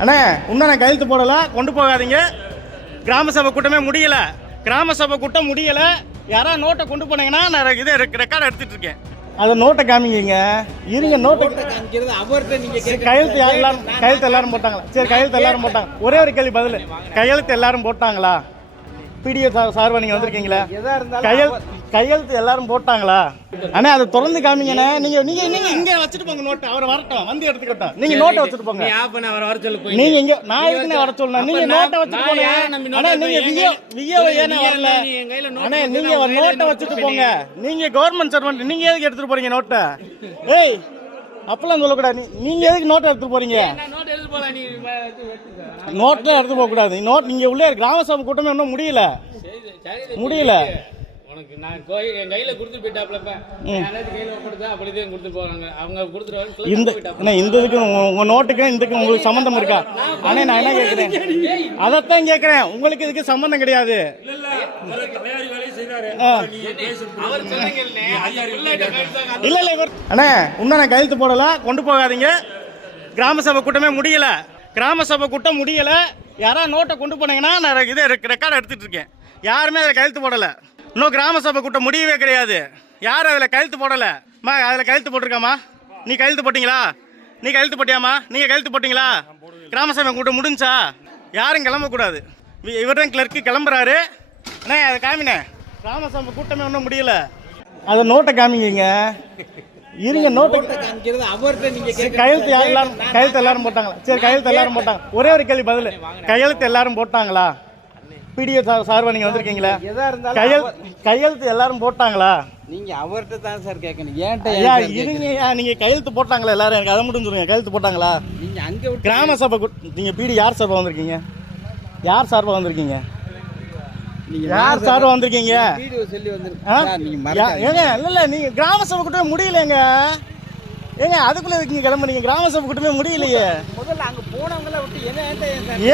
அண்ணே இன்னும் நான் கையெழுத்து போடலை, கொண்டு போகாதீங்க. கிராம சபை கூட்டமே முடியலை, கிராம சபை கூட்டம் முடியலை. யாராவது நோட்டை கொண்டு போனீங்கன்னா நான் இதை ரெக்கார்டு எடுத்துட்டு இருக்கேன். அதை நோட்டை காமிங்க. இருங்க, நோட்டை கையெழுத்து எல்லாரும் போட்டாங்களா? சரி, கையெழுத்து எல்லாரும் போட்டாங்க. ஒரே ஒரு கேள்வி பதில், கையெழுத்து எல்லாரும் போட்டாங்களா? பிடிஓ சார்பா நீங்க வந்திருக்கீங்களா? கையெழுத்து எல்லாரும் போட்டாங்களா? அண்ணா அதை திறந்து காமிங்கண்ணே. நீங்க நீங்க நீங்க இங்க வச்சுட்டு போங்க நோட்டை. அவர் வரட்டும், வந்து எடுத்துக்கிட்டோம். நீங்க நோட்டை வச்சுட்டு போங்க. நீங்க இங்க நான் எதுக்குன்னு வர சொல்லணும்? நீங்க நோட்டை வச்சுட்டு போங்க. அண்ணா நீங்க விஏ ஏன்னா வரல? அண்ணா நீங்க நோட்டை வச்சுட்டு போங்க. நீங்க கவர்மெண்ட் சர்வெண்ட், நீங்க எதுக்கு எடுத்துட்டு போறீங்க நோட்டை? ஏய், அப்பெல்லாம் சொல்லக்கூடாது. நீங்க எதுக்கு நோட்டை எடுத்துட்டு போறீங்க? நோட்லாம் எடுத்து போக கூடாது. நோட் நீங்க உள்ளே கிராம சபை கூட்டமே இன்னும் முடியல. இந்த இதுக்கு உங்க நோட்டுக்கும் இதுக்கு உங்களுக்கு சம்பந்தம் இருக்கா? ஆனா நான் என்ன கேட்கிறேன், அதைத்தான் கேட்கிறேன். உங்களுக்கு இதுக்கு சம்பந்தம் கிடையாது. இல்ல இல்ல அண்ணே, இன்னும் நான் கையெழுத்து போடல, கொண்டு போகாதீங்க. கிராம சபை கூட்டமே முடியல, கிராம சபை கூட்டம் முடியல. யாராவது நோட்டை கொண்டு போனீங்கன்னா நான் இதை ரெக்கார்டு எடுத்துட்டு இருக்கேன். யாருமே அதில் கையெழுத்து போடலை. இன்னும் கிராம சபை கூட்டம் முடியவே கிடையாது. யாரும் அதில் கையெழுத்து போடலை. அதில் கையெழுத்து போட்டிருக்காமா? நீ கையெழுத்து போட்டிங்களா? நீ கையெழுத்து போட்டியாமா? நீங்கள் கையெழுத்து போட்டிங்களா? கிராம சபை கூட்டம் முடிஞ்சா? யாரும் கிளம்பக்கூடாது. இவர் தான் கிளர்க்கு கிளம்புறாரு. அண்ணே அதை காமினே. கிராம சபை கூட்டமே ஒன்றும் முடியல. அதை நோட்டை காமிங்க. இருங்க, நோட்டு கையெழுத்து எல்லாரும் போட்டாங்களா? சரி, கையெழுத்து எல்லாரும் போட்டாங்க. ஒரே ஒரு கேள்வி பதில், கையெழுத்து எல்லாரும் போட்டாங்களா? பிடிஓ சார்பா நீங்க வந்திருக்கீங்களா? கையெழுத்து எல்லாரும் போட்டாங்களா? நீங்க அவர்கிட்ட தான் சார் கேட்கணும். ஏன்டா நீங்க கையெழுத்து போட்டாங்களா எல்லாரும்? எனக்கு அதை மட்டும் சொல்லுங்க. கையெழுத்து போட்டாங்களா? நீங்க அங்க கிராம சபை நீங்க பிடி யார் சார்பா வந்திருக்கீங்க? யார் சார்பா வந்திருக்கீங்க? யார் சார்பா வந்திருக்கீங்க? ஏங்க இல்ல நீங்க கிராம சபை கூட்டமே முடியலங்க. ஏங்க அதுக்குள்ள இருக்கீங்க கிளம்புறீங்க. கிராம சபை கூட்டமே முடியலையே. முதல்ல அங்க போனவங்கள விட்டு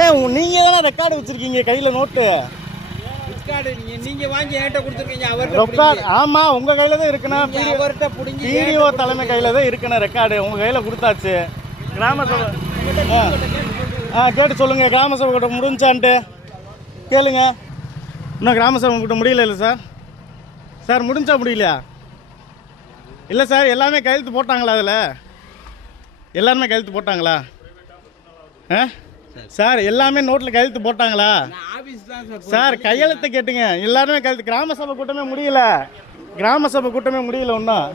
ஏன் நீங்க தானே ரெக்கார்டு வச்சிருக்கீங்க கையில நோட்டு? நீங்க வாங்கி என்கிட்ட கொடுத்துருக்கீங்க. ரெக்கார்டு ஆமா உங்க கையில தான் இருக்குண்ணா. பிடிஓ தலைமை கையில தான் இருக்குண்ணா ரெக்கார்டு. உங்க கையில கொடுத்தாச்சு. கிராம சபை கேட்டு சொல்லுங்க. கிராம சபை கூட்டம் முடிஞ்சான்ட்டு கேளுங்க. இன்னும் கிராம சபை கூட்டம் முடியல இல்லை சார்? சார் முடிஞ்சா முடியலையா? இல்லை சார், எல்லாமே கையெழுத்து போட்டாங்களா? அதில் எல்லாருமே கையெழுத்து போட்டாங்களா? சார் எல்லாமே நோட்டில் கையெழுத்து போட்டாங்களா? சார் கையெழுத்து கேட்டுங்க. எல்லாருமே கையெழுத்து. கிராம சபை கூட்டமே முடியல, கிராம சபை கூட்டமே முடியல ஒன்றும்.